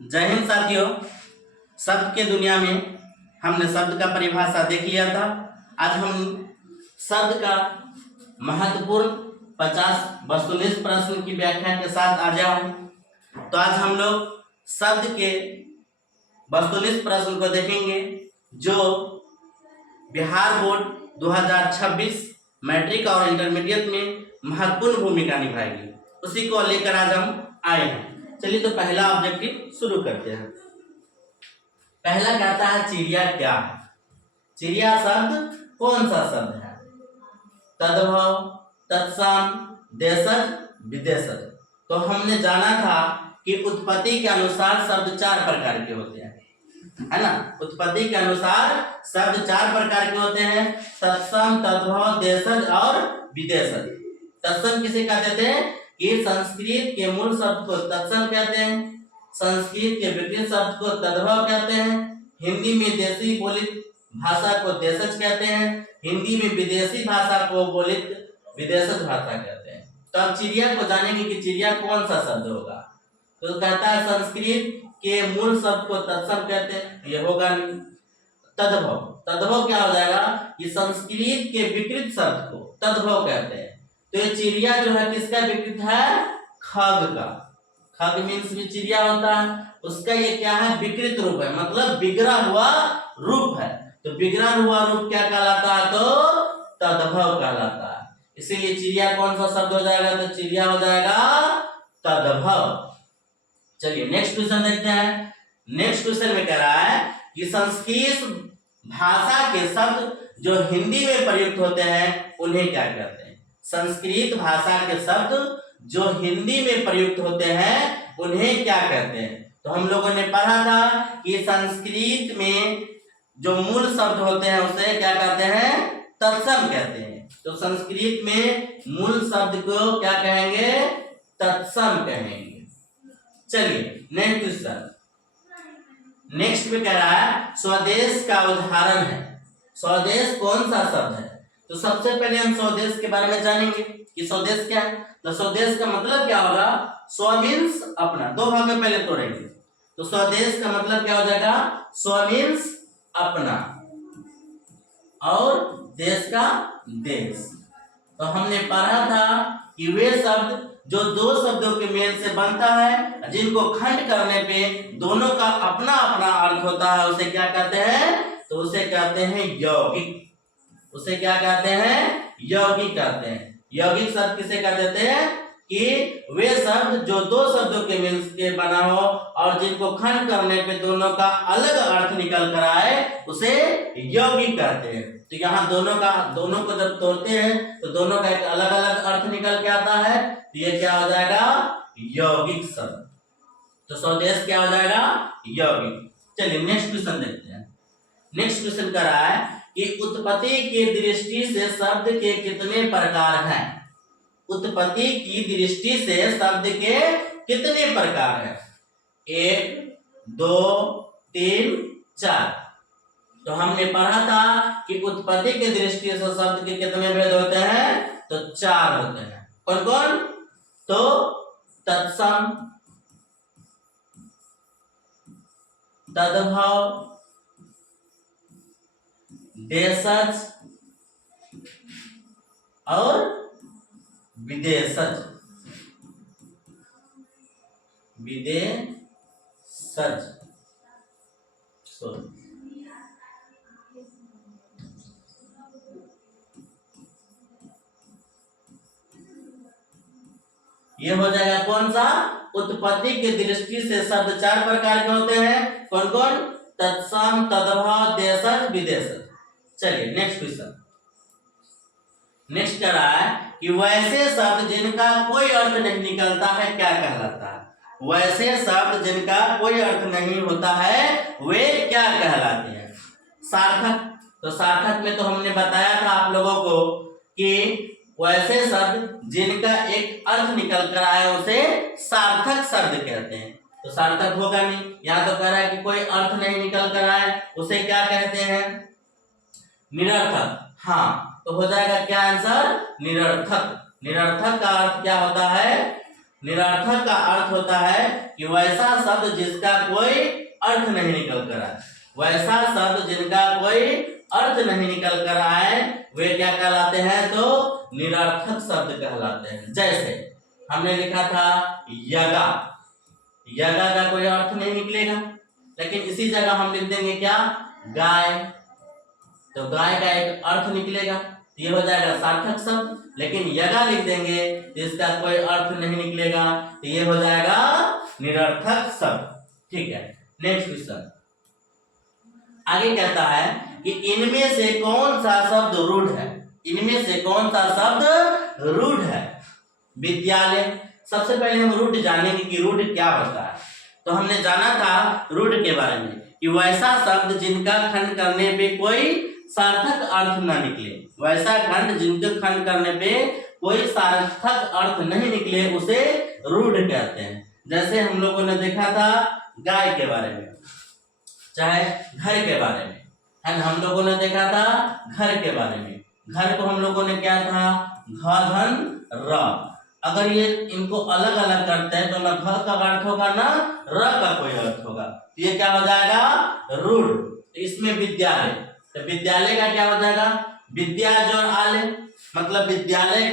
जय हिंद साथियों। शब्द के दुनिया में हमने शब्द का परिभाषा देख लिया था। आज हम शब्द का महत्वपूर्ण 50 वस्तुनिष्ठ प्रश्न की व्याख्या के साथ आ जाओ। तो आज हम लोग शब्द के वस्तुनिष्ठ प्रश्न को देखेंगे जो बिहार बोर्ड 2026 मैट्रिक और इंटरमीडिएट में महत्वपूर्ण भूमिका निभाएगी। उसी को लेकर आज हम आए हैं। चलिए तो पहला ऑब्जेक्टिव शुरू करते हैं। पहला कहता है चिड़िया क्या है। चिड़िया शब्द कौन सा शब्द है? तद्भव, तत्सम, देशज, विदेशज। तो हमने जाना था कि उत्पत्ति के अनुसार शब्द 4 प्रकार के होते हैं, है ना। उत्पत्ति के अनुसार शब्द 4 प्रकार के होते हैं, तत्सम, तद्भव, देशज और विदेशज। तत्सम किसे कहते हैं कि संस्कृत के मूल शब्द को तत्सम कहते हैं, संस्कृत के विकृत शब्द को तद्भव कहते हैं, हिंदी में देशी बोलित भाषा को देशज कहते हैं, हिंदी में विदेशी भाषा को बोलित विदेशज भाषा कहते हैं। तो अब चिड़िया को जानेंगे कि चिड़िया कौन सा शब्द होगा। तो कहता है संस्कृत के मूल शब्द को तत्सम कहते हैं, ये होगा नहीं। तद्भव, तद्भव क्या हो जाएगा कि संस्कृत के विकृत शब्द को तद्भव कहते हैं। तो ये चिड़िया जो है किसका विकृत है? खग का। खग मीन्स भी चिड़िया होता है, उसका ये क्या है? विकृत रूप है, मतलब बिगड़ा हुआ रूप है। तो बिगड़ा हुआ रूप क्या कहलाता है? तो तद्भव कहलाता है। इसीलिए चिड़िया कौन सा शब्द हो जाएगा? तो चिड़िया हो जाएगा तद्भव। चलिए नेक्स्ट क्वेश्चन देखते हैं। नेक्स्ट क्वेश्चन में कह रहा है कि संस्कृत भाषा के शब्द जो हिंदी में प्रयुक्त होते हैं उन्हें क्या कहते हैं? संस्कृत भाषा के शब्द जो हिंदी में प्रयुक्त होते हैं उन्हें क्या कहते हैं? तो हम लोगों ने पढ़ा था कि संस्कृत में जो मूल शब्द होते हैं उसे क्या कहते हैं? तत्सम कहते हैं। तो संस्कृत में मूल शब्द को क्या कहेंगे? तत्सम कहेंगे। चलिए नेक्स्ट क्वेश्चन। नेक्स्ट में कह रहा है स्वदेश का उदाहरण है। स्वदेश कौन सा शब्द है? तो सबसे पहले हम स्वदेश के बारे में जानेंगे कि स्वदेश क्या है। तो स्वदेश का मतलब क्या होगा? स्व मीन्स अपना। दो भाग में पहले तोड़ेंगे। तो स्वदेश का मतलब क्या हो जाएगा? स्व मीन्स अपना और देश का देश। तो हमने पढ़ा था कि वे शब्द जो दो शब्दों के मेल से बनता है, जिनको खंड करने पे दोनों का अपना अपना अर्थ होता है, उसे क्या कहते हैं? तो उसे कहते हैं यौगिक। उसे क्या कहते हैं? यौगिक कहते हैं। यौगिक शब्द किसे कह देते हैं? कि वे शब्द जो दो शब्दों के मिल के बना हो और जिनको खंड करने पे दोनों का अलग अर्थ निकल कर आए, उसे यौगिक कहते हैं। तो यहाँ दोनों को जब तोड़ते हैं तो दोनों का एक अलग अलग अर्थ निकल के आता है, तो ये क्या हो जाएगा? यौगिक शब्द। तो स्वदेश क्या हो जाएगा? यौगिक। चलिए नेक्स्ट क्वेश्चन देखते हैं। नेक्स्ट क्वेश्चन कर रहा है कि उत्पत्ति की दृष्टि से शब्द के कितने प्रकार हैं? उत्पत्ति की दृष्टि से शब्द के कितने प्रकार हैं? 1, 2, 3, 4। तो हमने पढ़ा था कि उत्पत्ति की दृष्टि से शब्द के कितने भेद होते हैं? तो 4 होते हैं। कौन कौन? तो तत्सम, तद्भव, देशज और विदेशज। विदेशज ये हो जाएगा कौन सा? उत्पत्ति की दृष्टि से शब्द 4 प्रकार के होते हैं। कौन कौन? तत्सम, तद्भव, देशज, विदेशज। चलिए नेक्स्ट क्वेश्चन। नेक्स्ट कह रहा है कि वैसे शब्द जिनका कोई अर्थ नहीं निकलता है क्या कहलाता है? वैसे शब्द जिनका कोई अर्थ नहीं होता है वे क्या कहलाते हैं? सार्थक। तो सार्थक में तो हमने बताया था आप लोगों को कि वैसे शब्द जिनका एक अर्थ निकल कर आए उसे सार्थक शब्द कहते हैं। तो सार्थक होगा नहीं, यहाँ तो कह रहा है कि कोई अर्थ नहीं निकल कर आए उसे क्या कहते हैं? निरर्थक। हाँ, तो हो जाएगा क्या आंसर? निरर्थक। निरर्थक का अर्थ क्या होता है? निरर्थक का अर्थ होता है कि वैसा शब्द जिसका कोई अर्थ नहीं निकल कर आए, वैसा शब्द जिनका कोई अर्थ नहीं निकल कर आए वे क्या कहलाते हैं? तो निरर्थक शब्द कहलाते हैं। जैसे हमने लिखा था यगा, यगा का कोई अर्थ नहीं निकलेगा, लेकिन इसी जगह हम लिख देंगे क्या? गाय, तो गाय का एक अर्थ निकलेगा, ये हो जाएगा सार्थक शब्द। लेकिन यगा लिख देंगे तो इसका कोई अर्थ नहीं निकलेगा, तो ये हो जाएगा निरर्थक शब्द। ठीक है, नेक्स्ट क्वेश्चन आगे कहता है कि इनमें से कौन सा शब्द रूढ़ है? इनमें से कौन सा शब्द रूढ़ है? विद्यालय। सबसे पहले हम रूढ़ जानेंगे कि रूढ़ क्या होता है। तो हमने जाना था रूढ़ के बारे में कि वैसा शब्द जिनका खंड करने पे कोई सार्थक अर्थ न निकले, वैसा खंड जिनके खंड करने पे कोई सार्थक अर्थ नहीं निकले उसे रूढ़ कहते हैं। जैसे हम लोगों ने देखा था गाय के बारे में, चाहे घर के बारे में, है ना, हम लोगों ने देखा था घर के बारे में। घर को हम लोगों ने क्या था? घ धन र। अगर ये इनको अलग अलग करते हैं तो ना घ का अर्थ होगा ना र का कोई अर्थ होगा, तो ये क्या हो जाएगा? रूढ़। तो इसमें विद्यालय, तो विद्यालय का क्या हो जाएगा? विद्या जो आले मतलब विद्यालय,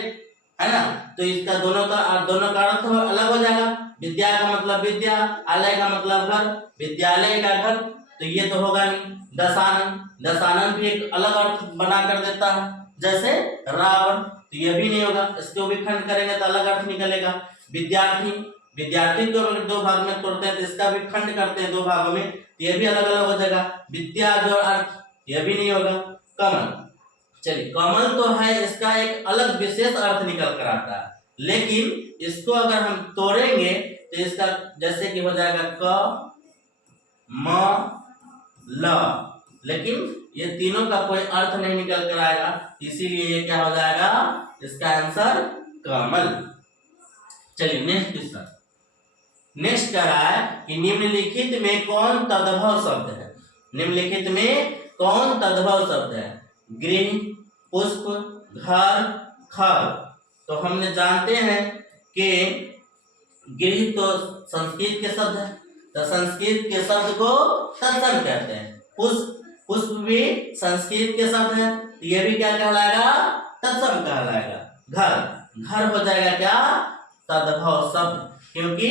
है ना, तो इसका दोनों का अर्थ अलग हो जाएगा। विद्या का मतलब विद्या, आलय का मतलब घर, विद्यालय का घर, तो ये तो होगा नहीं। दशानन, दशानन भी एक अलग अर्थ बना कर देता है, जैसे रावण, तो ये भी नहीं होगा, इसको भी खंड करेंगे तो अलग अर्थ निकलेगा। विद्यार्थी, विद्यार्थी को अगर दो भाग में तोड़ते हैं तो इसका भी खंड करते हैं दो भागों में, तो ये भी अलग अलग हो जाएगा। विद्या जो अर्थ, ये भी नहीं होगा। कमल, चलिए कमल तो है, इसका एक अलग विशेष अर्थ निकल कर आता है, लेकिन इसको अगर हम तोड़ेंगे तो इसका जैसे कि हो जाएगा क म ल, लेकिन ये तीनों का कोई अर्थ नहीं निकल कर आएगा, इसीलिए ये क्या हो जाएगा? इसका आंसर कमल। चलिए नेक्स्ट क्वेश्चन, नेक्स्ट कह रहा है कि निम्नलिखित में कौन तद्भव शब्द है? निम्नलिखित में कौन तद्भव शब्द है? गृह, पुष्प, घर, खर। तो हमने जानते हैं कि गृह तो संस्कृत के शब्द है, तो संस्कृत के शब्द को तत्सम कहते हैं। पुष्प, पुष्प भी संस्कृत के शब्द है, तो ये भी क्या कहलाएगा? तत्सम कहलाएगा। घर, घर हो जाएगा क्या? तद्भव शब्द, क्योंकि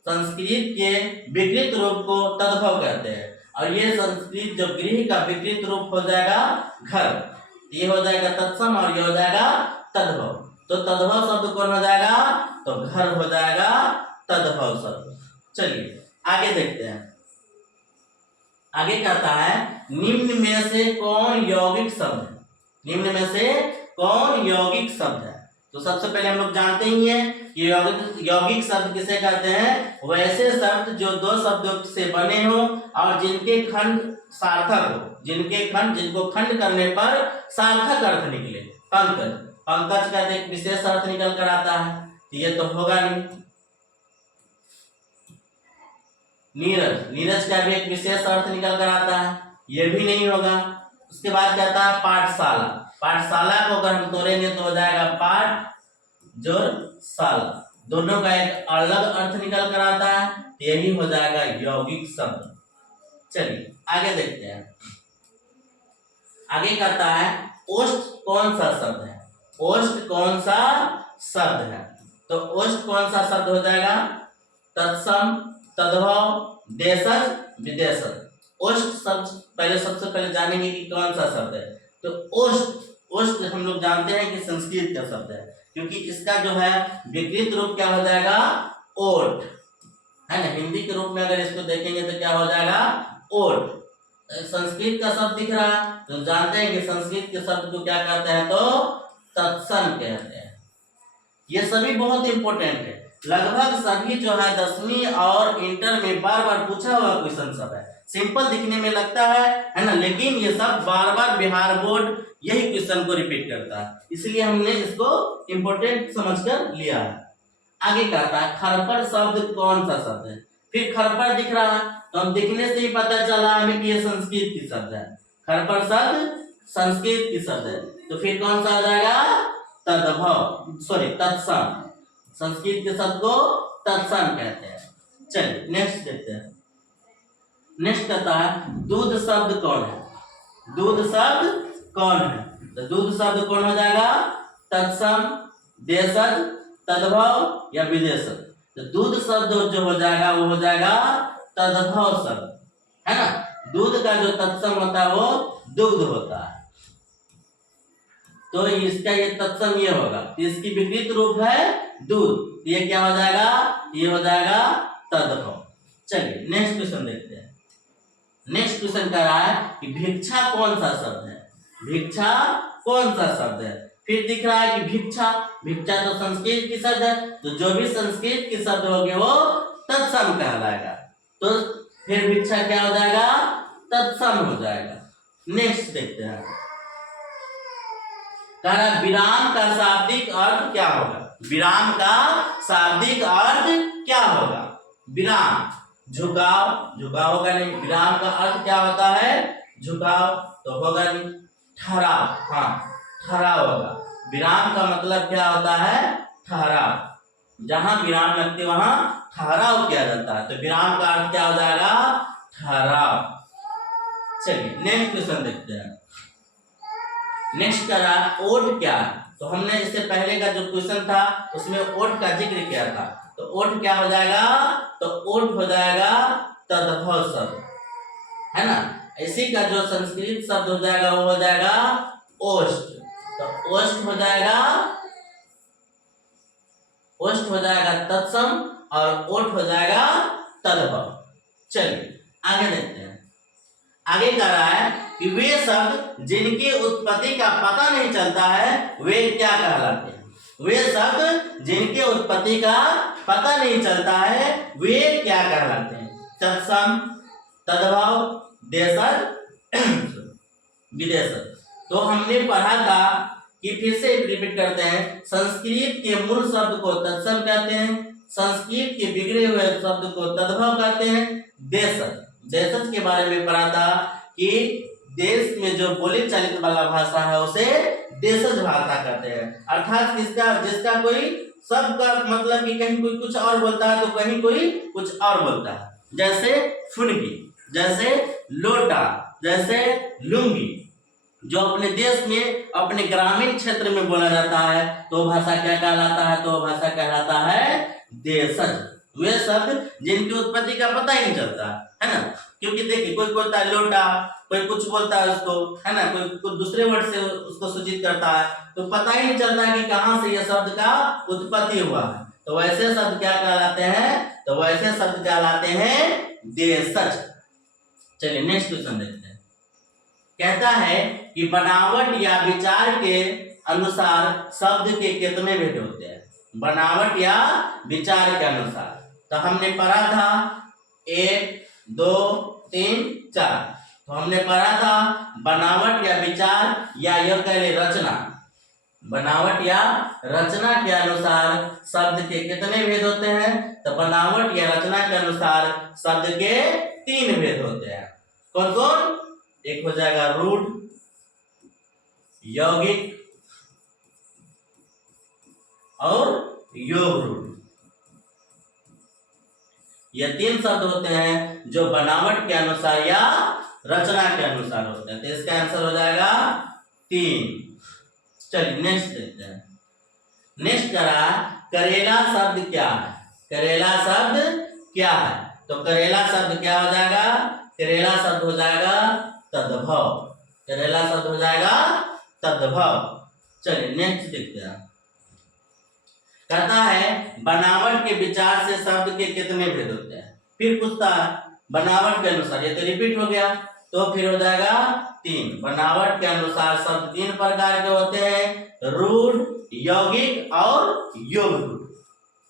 संस्कृत के विकृत रूप को तद्भव कहते हैं, और ये संस्कृत जो गृह का विकृत रूप हो जाएगा घर, ये हो जाएगा तत्सम और ये हो जाएगा तद्भव। तो तद्भव शब्द कौन हो जाएगा? तो घर हो जाएगा तद्भव शब्द। चलिए आगे देखते हैं, आगे कहता है निम्न में से कौन यौगिक शब्द है? निम्न में से कौन यौगिक शब्द है? तो सबसे पहले हम लोग जानते ही हैं कि यौगिक शब्द किसे कहते हैं? वैसे शब्द जो दो शब्दों से बने हो और जिनके खंड सार्थक हो, जिनको खंड करने पर सार्थक अर्थ निकले। पंकज, पंकज का एक विशेष अर्थ निकल कर आता है, तो ये तो होगा नहीं। नीरज, नीरज का भी एक विशेष अर्थ निकल कर आता है, ये भी नहीं होगा। उसके बाद कहता है पाठशाला, पाठशाला को अगर हम तोड़ेंगे तो हो जाएगा पाठ जोड़ शाला, दोनों का एक अलग अर्थ निकल कर आता है, तो यही हो जाएगा यौगिक शब्द। चलिए आगे देखते हैं, आगे कहता है ओष्ठ कौन सा शब्द है? ओष्ठ कौन सा शब्द है? तो ओष्ठ कौन सा शब्द हो जाएगा? तत्सम, तद्भव, देशज, विदेशज। ओष्ठ शब्द पहले सबसे पहले जानेंगे कि कौन सा शब्द है। तो ओष्ठ, ओष्ठ हम लोग जानते हैं कि संस्कृत का शब्द है, क्योंकि इसका जो है विकृत रूप क्या हो जाएगा? ओठ, है ना। हिंदी के रूप में अगर इसको देखेंगे तो क्या हो जाएगा? ओठ। संस्कृत का शब्द दिख रहा है तो जानते हैं कि संस्कृत के शब्द को क्या कहते हैं? तो तत्सम कहते हैं। ये सभी बहुत इंपॉर्टेंट है, लगभग सभी जो है 10वीं और इंटर में बार बार पूछा हुआ क्वेश्चन सब है। सिंपल दिखने में लगता है ना, लेकिन ये सब बार बार बिहार बोर्ड यही क्वेश्चन को रिपीट करता है, इसलिए हमने इसको इंपॉर्टेंट समझकर लिया है। आगे कहता है खरपड़ शब्द कौन सा शब्द है? फिर खरपड़ दिख रहा है तो हम दिखने से ही पता चला हमें कि ये संस्कृत की शब्द है। खरपड़ शब्द संस्कृत की शब्द है, तो फिर कौन सा आ जाएगा? तद्भव, सॉरी तत्सम। संस्कृत के शब्द को तत्सम कहते हैं। चलिए नेक्स्ट देखते हैं। नेक्स्ट कहता है दूध शब्द कौन है? दूध शब्द कौन है? तो दूध शब्द कौन हो जाएगा? तत्सम, देशज, तद्भव या विदेशज। तो दूध शब्द जो हो जाएगा वो हो जाएगा तद्भव शब्द, है ना। दूध का जो तत्सम होता है वो दुग्ध होता है, तो इसका ये तत्सम ये होगा। तो इसकी विपरीत रूप है दूध, ये क्या हो जाएगा? ये हो जाएगा तद्भव। चलिए नेक्स्ट क्वेश्चन देखते हैं। नेक्स्ट क्वेश्चन कह रहा है कि भिक्षा कौन सा शब्द है? भिक्षा कौन सा शब्द है? फिर दिख रहा है कि भिक्षा, भिक्षा तो संस्कृत की शब्द है, तो जो भी संस्कृत के शब्द होंगे वो तत्सम कहलाएगा। तो फिर भिक्षा क्या हो जाएगा? तत्सम हो जाएगा। नेक्स्ट देखते हैं। कह रहा है विराम का शाब्दिक अर्थ क्या होगा? विराम का शाब्दिक अर्थ क्या होगा? विराम, झुकाव, झुकाव होगा नहीं। विराम का अर्थ क्या होता है? झुकाव, तो होगा नहीं। ठहराव, हाँ ठहराव होगा। विराम का मतलब क्या होता है? ठहराव। जहां विराम लगते वहां ठहराव किया जाता है, तो विराम का अर्थ क्या हो जाएगा? ठहराव। चलिए नेक्स्ट क्वेश्चन देखते हैं। नेक्स्ट करा ओट क्या है? तो हमने इससे पहले का जो क्वेश्चन था उसमें ओट का जिक्र किया था, तो ओट क्या हो जाएगा? तो ओट हो जाएगा तद्भव शब्द, है ना। इसी का जो संस्कृत शब्द हो जाएगा वो हो जाएगा ओष्ठ, तो ओष्ठ हो जाएगा, ओष्ठ हो जाएगा तत्सम और ओठ हो जाएगा तद्भव। चलिए आगे देखते हैं। आगे कह रहा है कि वे शब्द जिनकी उत्पत्ति का पता नहीं चलता है वे क्या कहलाते हैं? वे शब्द जिनके उत्पत्ति का पता नहीं चलता है वे क्या कहलाते हैं? तत्सम, तद्भव, देशज, विदेशज। तो हमने पढ़ा था कि फिर से रिपीट करते हैं। संस्कृत के मूल शब्द को तत्सम कहते हैं, संस्कृत के बिगड़े हुए शब्द को तद्भव कहते हैं। देशज, देशज के बारे में पढ़ा था कि देश में जो बोली चालित वाला भाषा है उसे देशज भाषा कहते हैं। अर्थात जिसका कोई शब्द का मतलब कि कहीं कोई कुछ और बोलता है तो कहीं कोई कुछ और बोलता है। जैसे फुनगी, जैसे लोटा, जैसे लुंगी, जो अपने देश में अपने ग्रामीण क्षेत्र में बोला जाता है तो भाषा क्या कहलाता है? तो भाषा कहलाता है देशज। वे शब्द जिनकी उत्पत्ति का पता ही नहीं चलता है ना। क्योंकि देखिए कोई बोलता है लोटा, कोई कुछ बोलता है उसको, है ना, कोई कुछ दूसरे वर्ड से उसको सूचित करता है, तो पता ही नहीं चलता कि कहाँ से यह शब्द का उत्पत्ति हुआ है। तो वैसे शब्द क्या कहलाते हैं? तो वैसे शब्द कहलाते हैं देशज। चलिए नेक्स्ट क्वेश्चन देखते हैं। कहता है कि बनावट या विचार के अनुसार शब्द के कितने भेद होते हैं? बनावट या विचार के अनुसार। तो हमने पढ़ा था 1, 2, 3, 4। तो हमने पढ़ा था बनावट या विचार या यह कह ले रचना, बनावट या रचना के अनुसार शब्द के कितने भेद होते हैं? तो बनावट या रचना के अनुसार शब्द के 3 भेद होते हैं। कौन कौन? एक हो जाएगा रूढ़, यौगिक और योग रूढ़। ये 3 शब्द होते हैं जो बनावट के अनुसार या रचना के अनुसार होते हैं। तो इसका आंसर हो जाएगा 3। चलिए नेक्स्ट देखते हैं। नेक्स्ट करा करेला शब्द क्या है? करेला शब्द क्या है? तो करेला शब्द क्या हो जाएगा? करेला शब्द हो जाएगा तद्भव। करेला शब्द हो जाएगा तद्भव। चलिए नेक्स्ट देखते हैं। कहता है बनावट के विचार से शब्द के कितने भेद होते हैं? फिर पूछता है बनावट के अनुसार, ये तो रिपीट हो गया, तो फिर हो जाएगा 3। बनावट के अनुसार शब्द 3 प्रकार के होते हैं, रूढ़, यौगिक और योग रूढ़।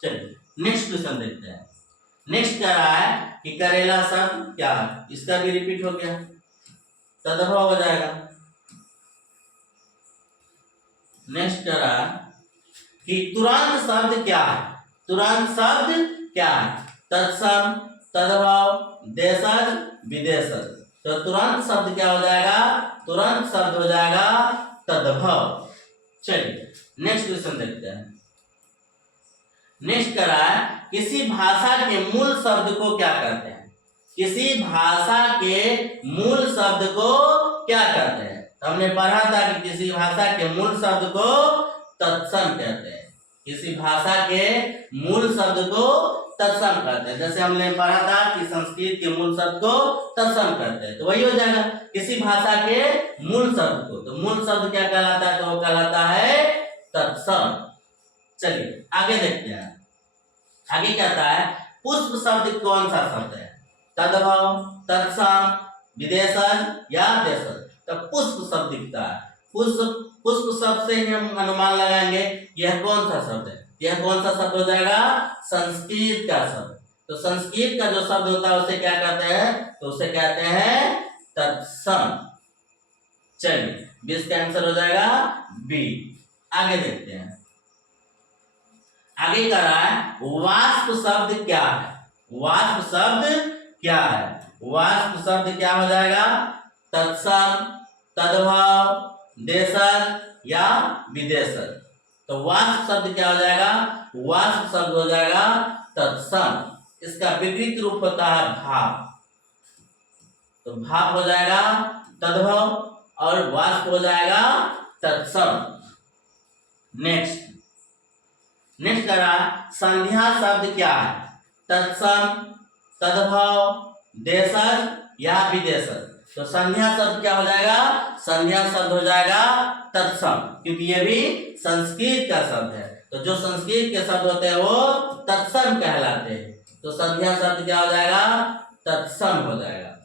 चलिए नेक्स्ट क्वेश्चन देखते हैं। नेक्स्ट कह रहा है कि करेला शब्द क्या है? इसका भी रिपीट हो गया, तद्भव हो जाएगा। नेक्स्ट कह रहा है कि तुरंत शब्द क्या है? तुरंत शब्द क्या है? तत्सम, तद्भव, देशज, विदेशज। तो तुरंत शब्द क्या हो जाएगा? तुरंत शब्द हो जाएगा तद्भव। चलिए नेक्स्ट क्वेश्चन देखते हैं। नेक्स्ट करा है किसी भाषा के मूल शब्द को क्या कहते हैं? किसी भाषा के मूल शब्द को क्या कहते हैं? तो हमने पढ़ा था कि किसी भाषा के मूल शब्द को तत्सम कहते हैं। किसी भाषा के मूल शब्द को तत्सम कहते हैं। जैसे हमने पढ़ा था कि संस्कृत के मूल शब्द को तत्सम कहते हैं, तो वही हो जाएगा किसी भाषा के मूल शब्द को। तो मूल शब्द क्या कहलाता है? तो वो कहलाता है तत्सम। चलिए आगे देखते हैं। आगे कहता है पुष्प शब्द कौन सा शब्द है? तद्भव, तत्सम, विदेशज या देशज? तो पुष्प शब्द दिखता है। पुष्प शब्द से ही हम अनुमान लगाएंगे यह कौन सा शब्द है। यह कौन सा शब्द हो जाएगा? संस्कृत का शब्द। तो संस्कृत का जो शब्द होता है उसे क्या कहते हैं? तो उसे कहते हैं तत्सम। चलिए 20 का आंसर हो जाएगा बी। आगे देखते हैं। आगे कह रहा है वाष्प शब्द क्या है? वाष्प शब्द क्या है? वाष्प शब्द क्या हो जाएगा? तत्सम, तद्भव, देशज या विदेशज? तो वाष्प शब्द क्या हो जाएगा? वाष्प शब्द हो जाएगा तत्सम। इसका विपरीत रूप होता है भाव। तो भाव हो जाएगा तद्भव और वाष्प हो जाएगा तत्सम। नेक्स्ट करा संध्या शब्द क्या है? तत्सम, तद्भव, देशज या विदेशज? तो संध्या शब्द क्या हो जाएगा? संध्या शब्द हो जाएगा तत्सम, क्योंकि ये भी संस्कृत का शब्द है। तो जो संस्कृत के शब्द होते हैं वो तत्सम कहलाते हैं। तो संध्या शब्द क्या हो जाएगा? तत्सम हो जाएगा।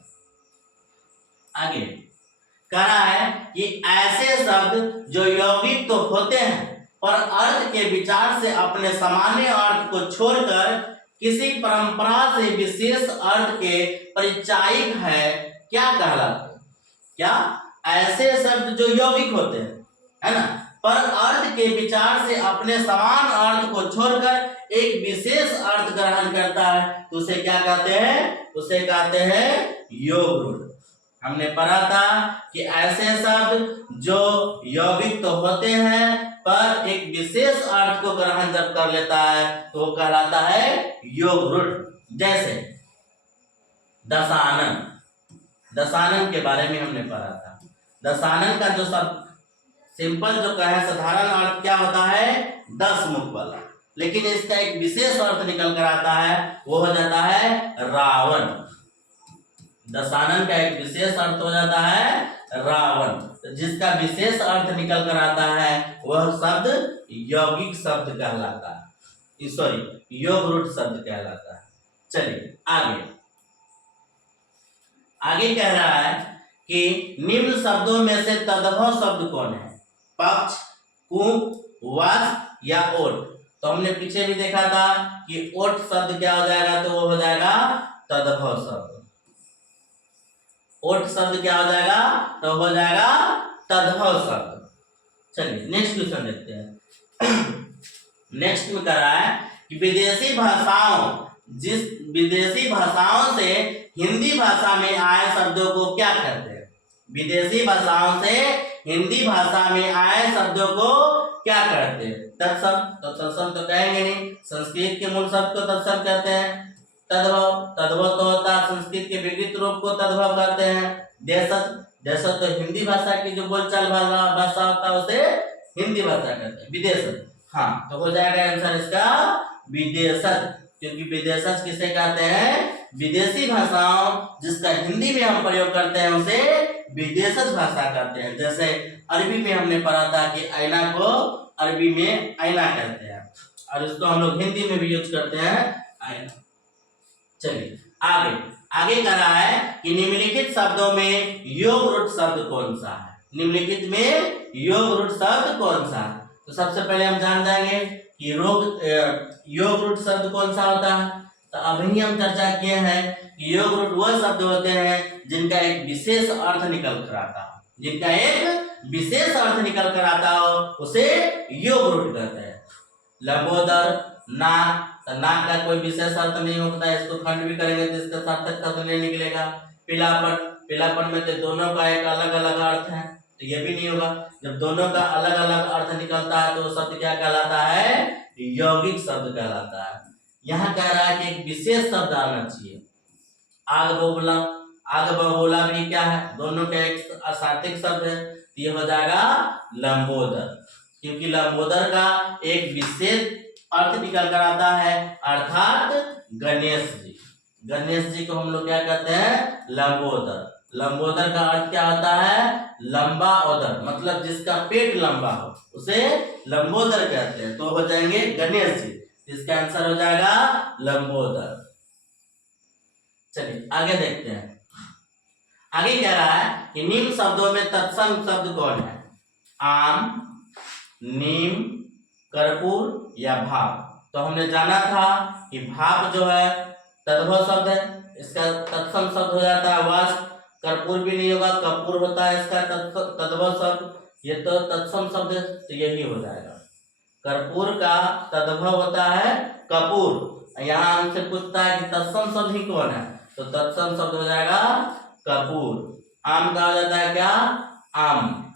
आगे कह रहा है कि ऐसे शब्द जो यौगिक तो होते हैं पर अर्थ के विचार से अपने सामान्य अर्थ को छोड़कर किसी परंपरा से विशेष अर्थ के परिचायक है, क्या कहलाते हैं? क्या? ऐसे शब्द जो यौगिक होते हैं, है ना, पर अर्थ के विचार से अपने समान अर्थ को छोड़कर एक विशेष अर्थ ग्रहण करता है, तो उसे क्या कहते हैं? उसे कहते हैं योग रूढ़। हमने पढ़ा था कि ऐसे शब्द जो यौगिक तो होते हैं पर एक विशेष अर्थ को ग्रहण जब कर लेता है तो वो कहलाता है योग रूढ़। जैसे दशानन, दशानन के बारे में हमने पढ़ा था। दशानन का जो शब्द सिंपल जो कहे साधारण अर्थ क्या होता है? 10 मुख वाला, लेकिन इसका एक विशेष अर्थ निकल कर आता है, वो हो जाता है रावण। दशानन का एक विशेष अर्थ हो जाता है रावण। तो जिसका विशेष अर्थ निकल कर आता है वह शब्द यौगिक शब्द कहलाता है, सॉरी योग रूढ़ शब्द कहलाता है। चलिए आगे कह रहा है कि निम्न शब्दों में से तद्भव शब्द कौन है? पक्ष, कुंभ, वाष्प या ओट? तो हमने पीछे भी देखा था कि ओट शब्द क्या हो जाएगा? तो वो हो जाएगा तद्भव शब्द। ओट शब्द क्या हो जाएगा? तो हो जाएगा तद्भव शब्द। चलिए नेक्स्ट क्वेश्चन देखते हैं। नेक्स्ट में कह रहा है कि विदेशी भाषाओं से हिंदी भाषा में आए शब्दों को क्या कहते हैं? विदेशी भाषाओं से हिंदी भाषा में आए शब्दों को क्या कहते हैं? तत्सम। तो तत्सम तो कहेंगे नहीं, संस्कृत के मूल शब्द को तत्सम कहते हैं। तद्भव तो होता है संस्कृत के विकृत रूप को तद्भव कहते हैं। देशज तो हिंदी भाषा की जो बोलचाल भाषा होता है उसे हिंदी भाषा कहते हैं। विदेशज, हाँ, तो हो जाएगा आंसर इसका विदेशज, क्योंकि विदेशज किसे कहते हैं? विदेशी भाषाओं जिसका हिंदी में हम प्रयोग करते हैं उसे विदेशज भाषा कहते हैं। जैसे अरबी में हमने पढ़ा था कि आईना को अरबी में आईना कहते हैं और इसको हम लोग हिंदी में भी यूज करते हैं आईना। चलिए आगे कह रहा है कि निम्नलिखित शब्दों में योग रूढ़ शब्द कौन सा है? निम्नलिखित में योग रूढ़ शब्द कौन सा है? तो सबसे पहले हम जान जाएंगे कि योग रूढ़ शब्द कौन सा होता है। तो अभी हम चर्चा किए हैं कि योग रूढ़ वह शब्द होते हैं जिनका एक विशेष अर्थ निकल कर आता हो, जिनका एक विशेष अर्थ निकल कर आता हो उसे योग रूढ़ कहते हैं। लंबोदर, नाक, तो नाक का कोई विशेष अर्थ नहीं होता है, इसको खंड भी करेंगे तो इसका सार्थक शब्द नहीं निकलेगा। पीलापन में तो दोनों का एक अलग अलग अर्थ है। तो ये भी नहीं होगा। जब दोनों का अलग अलग अर्थ निकलता है तो वो शब्द क्या कहलाता है? यौगिक शब्द कहलाता है। यहाँ कह रहा है कि एक विशेष शब्द आना चाहिए। आग बबूला, आग बबूला भी क्या है? दोनों का एक सार्थिक शब्द है, तो ये हो जाएगा लंबोदर, क्योंकि लंबोदर का एक विशेष अर्थ निकल कर आता है, अर्थात गणेश जी। गणेश जी को हम लोग क्या कहते हैं? लंबोदर। लंबोदर का अर्थ क्या होता है? लंबा उदर, मतलब जिसका पेट लंबा हो उसे लंबोदर कहते हैं। तो हो जाएंगे गणेश जी, इसका आंसर हो जाएगा लंबोदर। चलिए आगे देखते हैं। आगे कह रहा है कि निम्न शब्दों में तत्सम शब्द कौन है? आम, नीम, कर्पूर या भाप। तो हमने जाना था कि भाप जो है तद्भव शब्द है, इसका तत्सम शब्द हो जाता है वाष्प। कर्पूर भी नहीं होगा, कपूर होता है इसका तद्भव शब्द, ये तो तत्सम शब्द है, तो यही हो जाएगा। कर्पूर का तद्भव होता है कपूर। यहाँ हमसे पूछता है कि तत्सम शब्द ही कौन है, तो तत्सम शब्द हो जाएगा कपूर। आम का हो जाता है क्या? आम।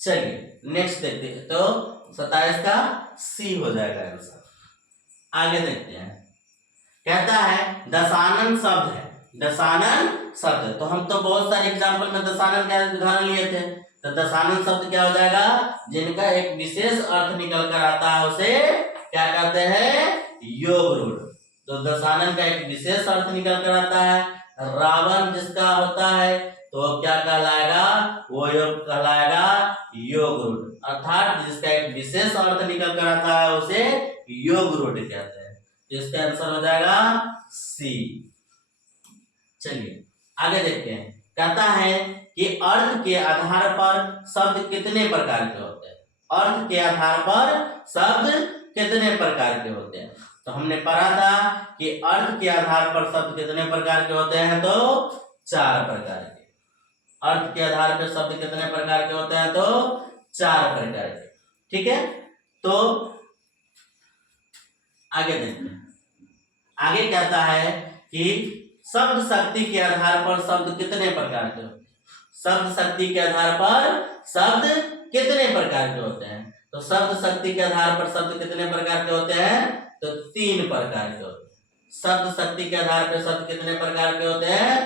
चलिए नेक्स्ट देखते हैं, तो 27 का सी हो जाएगा आंसर। आगे देखते हैं। कहता है दशानन शब्द है, दशानन शब्द। तो हम तो बहुत सारे एग्जाम्पल में दशानन का उदाहरण लिए थे। तो दशानन शब्द क्या हो जाएगा? जिनका एक विशेष अर्थ निकल कर आता है उसे क्या कहते हैं? योग रूढ़। तो दशानन का एक विशेष अर्थ निकल कर आता है। रावण जिसका होता है तो क्या कहलाएगा? वो योग कहलाएगा योग रूढ़, अर्थात जिसका एक विशेष अर्थ निकल कर आता है उसे योग रूढ़ कहते हैं। तो इसका आंसर हो जाएगा सी। चलिए आगे देखते हैं। कहता है कि अर्थ के आधार पर शब्द कितने प्रकार के होते हैं? अर्थ के आधार पर शब्द कितने प्रकार के होते हैं? तो हमने पढ़ा था कि अर्थ के आधार पर शब्द कितने प्रकार के होते हैं, तो 4 प्रकार के। अर्थ के आधार पर शब्द कितने प्रकार के होते हैं, तो 4 प्रकार के। ठीक है, तो आगे देखते हैं। आगे कहता है कि शब्द शक्ति के आधार पर शब्द कितने प्रकार के होते हैं? शब्द शक्ति के आधार पर शब्द कितने प्रकार के होते हैं? तो शब्द शक्ति के आधार पर शब्द कितने प्रकार के होते हैं? तो 3 प्रकार के होते हैं। शब्द शक्ति के आधार पर शब्द कितने प्रकार के होते हैं?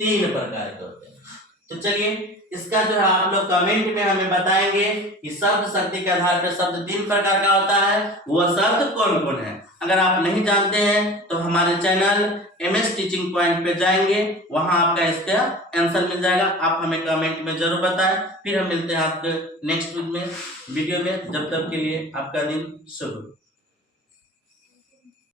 3 प्रकार के होते हैं। तो चलिए इसका जो है आप लोग कमेंट में हमें बताएंगे कि शब्द शक्ति के आधार पर शब्द 3 प्रकार का होता है, वो शब्द कौन कौन है। अगर आप नहीं जानते हैं तो हमारे चैनल MS टीचिंग पॉइंट पे जाएंगे, वहां आपका इसका आंसर मिल जाएगा। आप हमें कमेंट में जरूर बताएं। फिर हम मिलते हैं आपके नेक्स्ट वीडियो में। जब तक के लिए आपका दिन शुभ।